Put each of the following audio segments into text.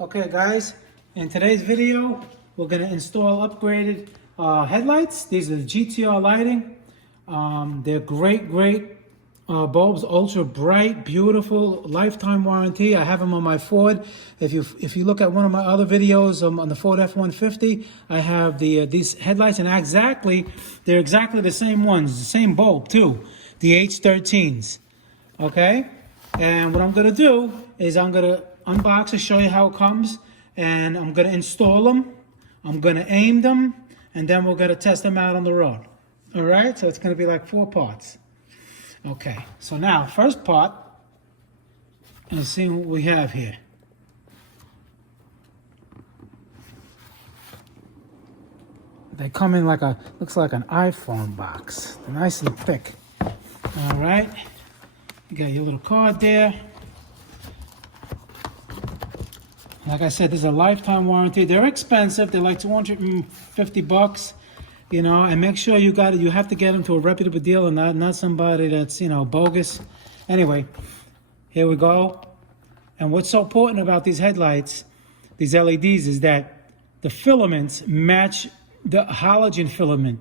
Okay guys, in today's video, we're going to install upgraded headlights. These are the GTR Lighting. They're great bulbs, ultra bright, beautiful, lifetime warranty. I have them on my Ford. If you look at one of my other videos on the Ford F-150, I have these headlights, and they're exactly the same ones, the same bulb too, the H13s. Okay, and what I'm going to do is I'm going to unbox and show you how it comes, and I'm going to install them, I'm going to aim them, and then we're going to test them out on the road. All right, so it's going to be like 4 parts. Okay, so now first part, let's see what we have here. They come in like looks like an iPhone box. They're nice and thick. All right, you got your little card there. Like I said, this is a lifetime warranty. They're expensive. They're like $250, you know. And make sure you have to get them to a reputable dealer, not somebody that's, you know, bogus. Anyway, here we go. And what's so important about these headlights, these LEDs, is that the filaments match the halogen filament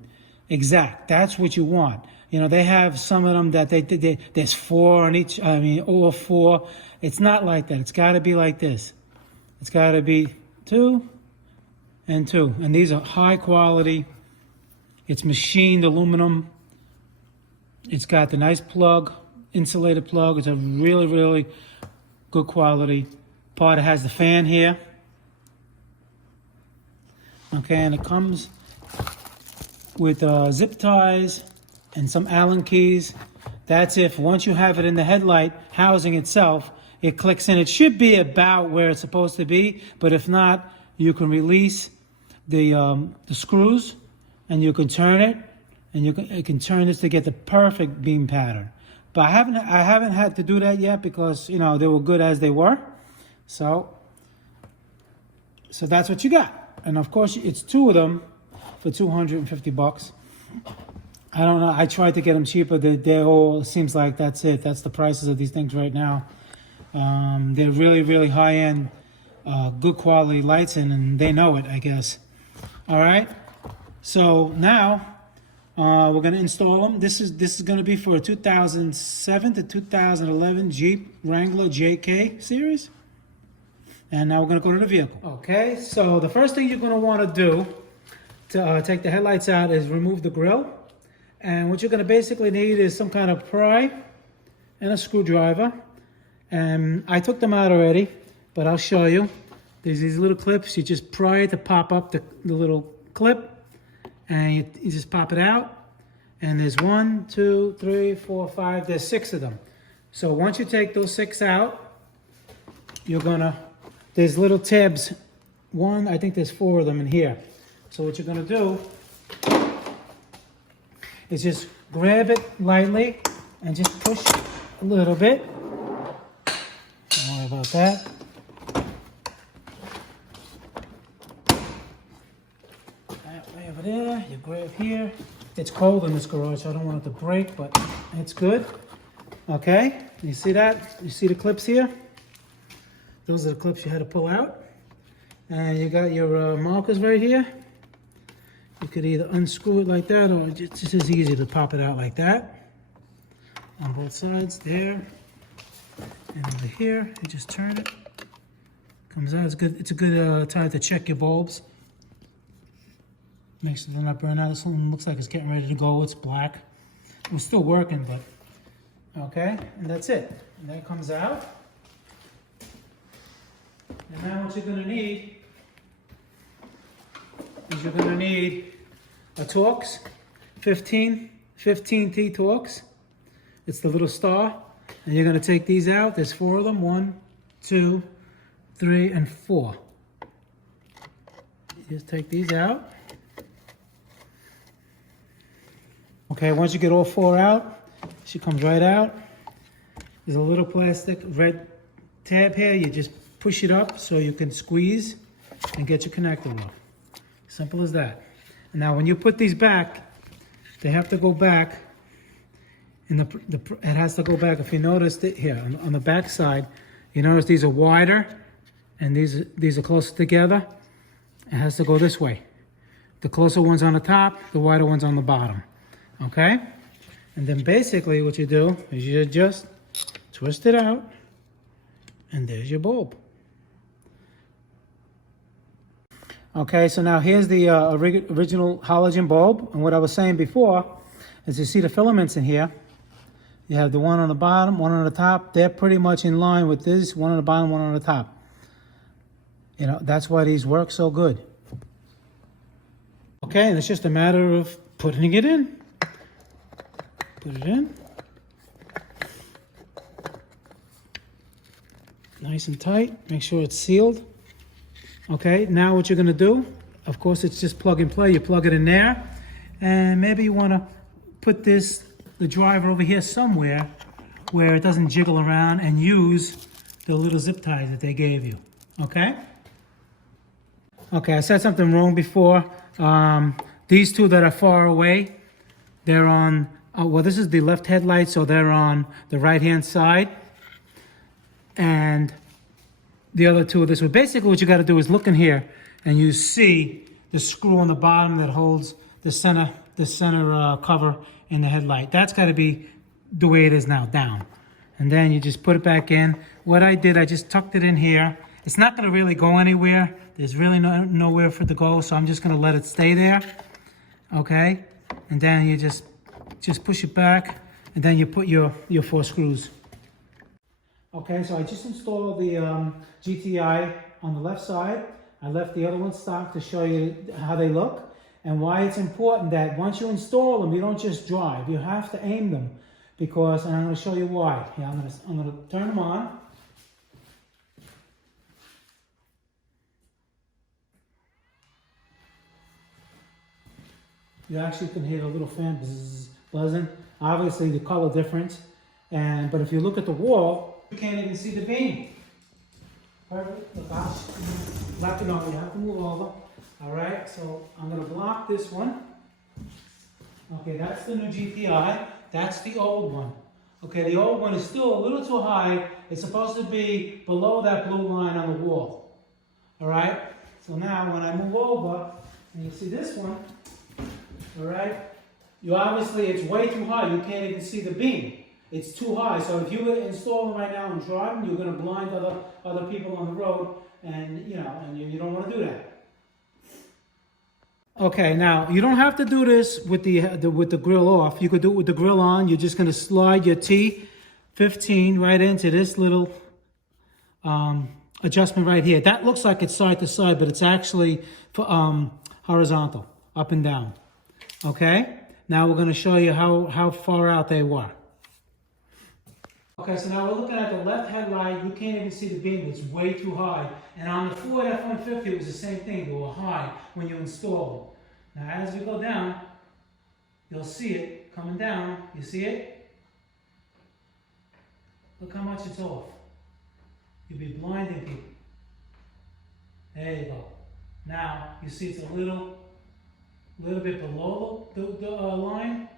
exact. That's what you want. You know, they have some of them that there's 4 on each. I mean, all 4. It's not like that. It's got to be like this. It's got to be 2 and 2. And these are high quality. It's machined aluminum. It's got the nice plug, insulated plug. It's a really good quality part. It has the fan here. Okay, and it comes with zip ties and some Allen keys. That's if once you have it in the headlight housing itself, it clicks in. It should be about where it's supposed to be, but if not, you can release the screws, and you can turn it, and you can turn this to get the perfect beam pattern. But I haven't had to do that yet because, you know, they were good as they were. So that's what you got, and of course it's 2 of them for $250. I don't know. I tried to get them cheaper. They're all, seems like that's it. That's the prices of these things right now. They're really high-end, good quality lights, and they know it, I guess. All right. So now we're going to install them. This is going to be for a 2007 to 2011 Jeep Wrangler JK series. And now we're going to go to the vehicle. Okay. So the first thing you're going to want to do to take the headlights out is remove the grill. And what you're going to basically need is some kind of pry and a screwdriver. And I took them out already, but I'll show you. There's these little clips. You just pry it to pop up the little clip, and you just pop it out. And there's 1, 2, 3, 4, 5. There's 6 of them. So once you take those 6 out, there's little tabs. I think there's 4 of them in here. So what you're gonna do is just grab it lightly and just push a little bit. Don't worry about that. That way over there, you grab here. It's cold in this garage, so I don't want it to break, but it's good. Okay, you see that? You see the clips here? Those are the clips you had to pull out. And you got your markers right here. You could either unscrew it like that, or it's just as easy to pop it out like that. On both sides, there. And over here, you just turn it. Comes out. It's good. It's a good time to check your bulbs. Make sure they're not burning out. This one looks like it's getting ready to go. It's black. It was still working, but okay. And that's it. And that comes out. And now what you're going to need is you're going to need a Torx, 15T Torx. It's the little star. And you're going to take these out. There's 4 of them. 1, 2, 3, and 4. You just take these out. Okay, once you get all 4 out, she comes right out. There's a little plastic red tab here. You just push it up so you can squeeze and get your connector off. Simple as that. And now when you put these back, they have to go back. It has to go back. If you noticed it here on the back side, you notice these are wider and these are closer together, it has to go this way. The closer one's on the top, the wider one's on the bottom. Okay? And then basically what you do is you just twist it out, and there's your bulb. Okay, so now here's the original halogen bulb. And what I was saying before is you see the filaments in here. You have the one on the bottom, one on the top. They're pretty much in line with this, one on the bottom, one on the top. You know, that's why these work so good. Okay, and it's just a matter of putting it in. Put it in. Nice and tight. Make sure it's sealed. Okay, now what you're going to do, of course, it's just plug and play. You plug it in there, and maybe you want to put the driver over here somewhere where it doesn't jiggle around, and use the little zip ties that they gave you. Okay? Okay, I said something wrong before. These two that are far away, they're on, well, this is the left headlight, so they're on the right-hand side. And the other two of this one. Basically what you got to do is look in here, and you see the screw on the bottom that holds the center cover in the headlight. That's got to be the way it is now, down. And then you just put it back in. What I did, I just tucked it in here. It's not going to really go anywhere. There's really nowhere for it to go, so I'm just going to let it stay there. Okay? And then you just push it back, and then you put your 4 screws. Okay, so I just installed the GTI on the left side. I left the other one stock to show you how they look and why it's important that once you install them, you don't just drive. You have to aim them, because, and I'm going to show you why. Yeah, I'm going to turn them on. You actually can hear a little fan buzzing. Obviously, the color difference. But if you look at the wall, you can't even see the beam. Perfect. Look out. Black it out. You have to move over. All right. So I'm going to block this one. Okay, that's the new GTI. That's the old one. Okay, the old one is still a little too high. It's supposed to be below that blue line on the wall. All right. So now when I move over, and you see this one, all right, you obviously, it's way too high. You can't even see the beam. It's too high. So if you install them right now and drive them, you're going to blind other people on the road, and you don't want to do that. Okay, now you don't have to do this with the grill off. You could do it with the grill on. You're just going to slide your T15 right into this little adjustment right here. That looks like it's side to side, but it's actually horizontal, up and down. Okay, now we're going to show you how far out they were. Okay, so now we're looking at the left headlight. You can't even see the beam. It's way too high. And on the Ford F-150, it was the same thing. They were high when you install them. Now, as we go down, you'll see it coming down. You see it? Look how much it's off. You'll be blinding people. There you go. Now, you see it's a little bit below the line.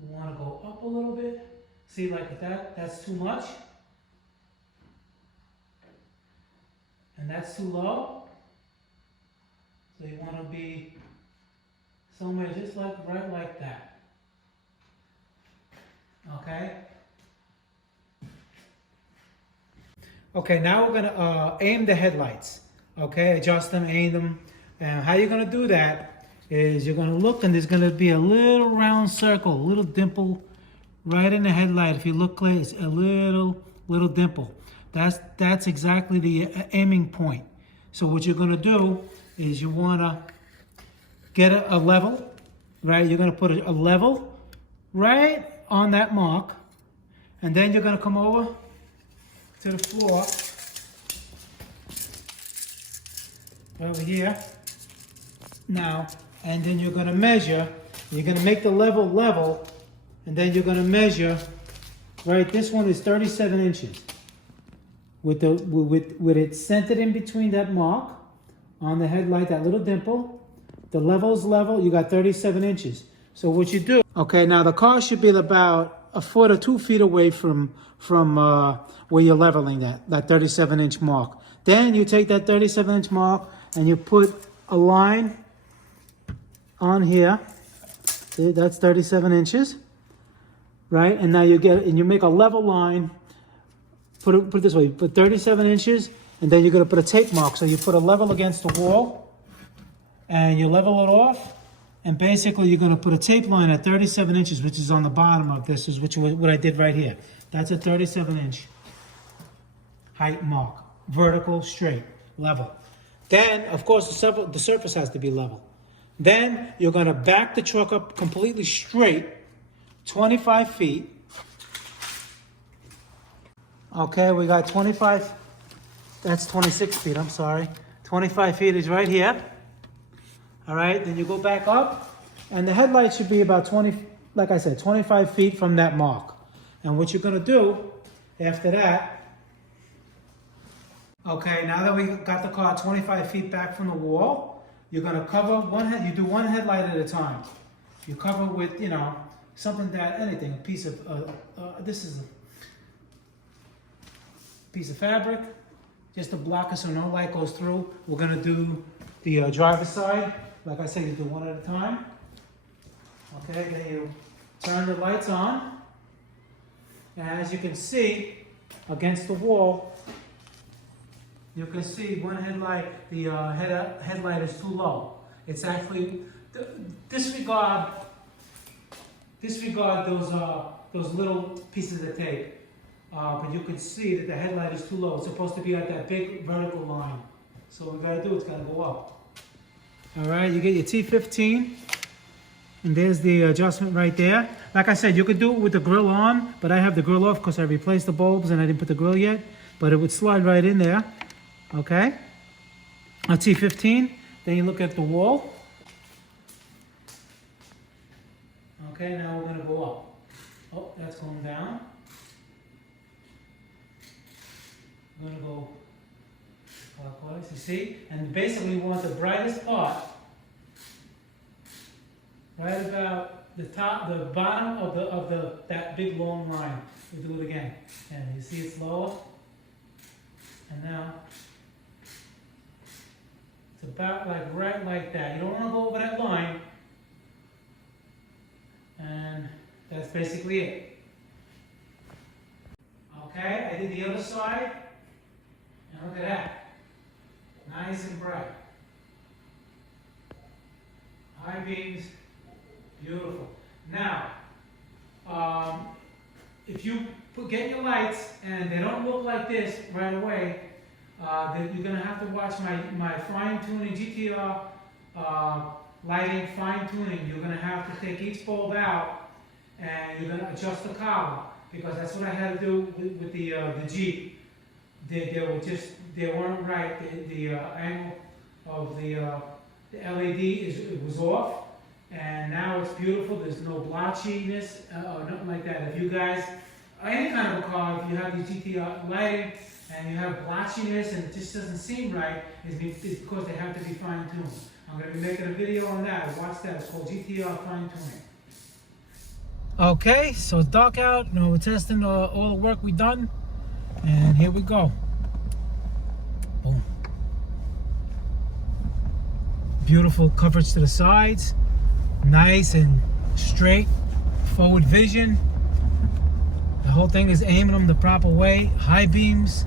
We want to go up a little bit. See, like that's too much. And that's too low. So you want to be somewhere just right like that. Okay? Okay, now we're going to aim the headlights. Okay, adjust them, aim them. And how you're going to do that is you're going to look, and there's going to be a little round circle, a little dimple right in the headlight. If you look clear, it's a little dimple. That's exactly the aiming point. So what you're going to do is you want to get a level, right? You're going to put a level right on that mark, and then you're going to come over to the floor over here now, and then you're going to measure. You're going to make the level, and then you're going to measure. Right, this one is 37 inches. With it centered in between that mark on the headlight, that little dimple. The level's level. You got 37 inches. So what you do? Okay, now the car should be about a foot or 2 feet away from where you're leveling that 37-inch mark. Then you take that 37-inch mark and you put a line on here. See, that's 37 inches, right? And now you make a level line. Put it this way: you put 37 inches, and then you're going to put a tape mark. So you put a level against the wall, and you level it off. And basically, you're going to put a tape line at 37 inches, which is on the bottom of this, which is what I did right here. That's a 37-inch height mark, vertical, straight, level. Then, of course, the surface has to be level. Then you're going to back the truck up completely straight, 25 feet. Okay, we got 25. That's 26 feet, I'm sorry. 25 feet is right here. All right, then you go back up, and the headlight should be about like I said, 25 feet from that mark. And what you're gonna do after that, okay, now that we got the car 25 feet back from the wall, you're gonna cover you do one headlight at a time. You cover with, something anything, a piece of, this is a piece of fabric, just to block it so no light goes through. We're gonna do the driver's side. Like I said, you do one at a time. Okay, then you turn the lights on. And as you can see, against the wall, you can see one headlight, the headlight is too low. It's actually, disregard those little pieces of tape. But you can see that the headlight is too low. It's supposed to be at that big vertical line. So what we gotta do, it's gotta go up. All right, you get your T15, and there's the adjustment right there. Like I said, you could do it with the grill on, but I have the grill off because I replaced the bulbs and I didn't put the grill yet, but it would slide right in there. Okay, a T15, then you look at the wall. Okay, now we're gonna go up. Oh, that's going down. We're gonna go clockwise, you see? And basically we want the brightest part right about the bottom of that big long line. We'll do it again. And you see it's lower. And now it's about right like that. You don't want to go over that line. And that's basically it. Okay, I did the other side. And look at that. Nice and bright. High beams, beautiful. Now, if you get your lights and they don't look like this right away, then you're gonna have to watch my fine tuning GTR lighting fine tuning. You're gonna have to take each bulb out and you're gonna adjust the collar, because that's what I had to do with the Jeep. They weren't right. The angle of the LED was off, and now it's beautiful. There's no blotchiness or nothing like that. If you guys, any kind of a car, if you have the GTR lighting and you have blotchiness and it just doesn't seem right, it's because they have to be fine tuned. I'm going to be making a video on that. Watch that. It's called GTR fine tuning. Okay, so it's dark out. We're testing all the work we've done, and here we go. Boom. Beautiful coverage to the sides, nice and straight, forward vision. The whole thing is aiming them the proper way. High beams.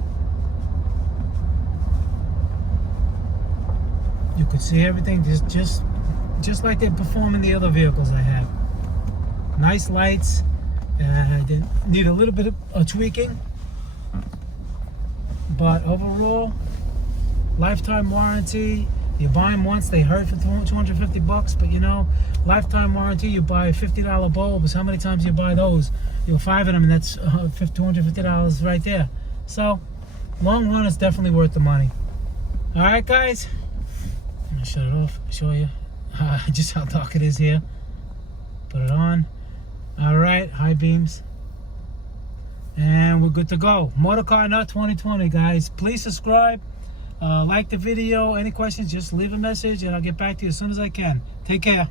You could see everything just like they perform in the other vehicles I have. Nice lights. They need a little bit of tweaking, but overall, lifetime warranty. You buy them once, they hurt for $250, but lifetime warranty. You buy $50 bulbs. How many times you buy those? You'll 5 of them, and that's $250 right there. So, long run, it's definitely worth the money. All right, guys. I'm gonna shut it off. Show you just how dark it is here. Put it on. All right, high beams. And we're good to go. Motorcar Nut 2020, guys. Please subscribe. Like the video. Any questions, just leave a message and I'll get back to you as soon as I can. Take care.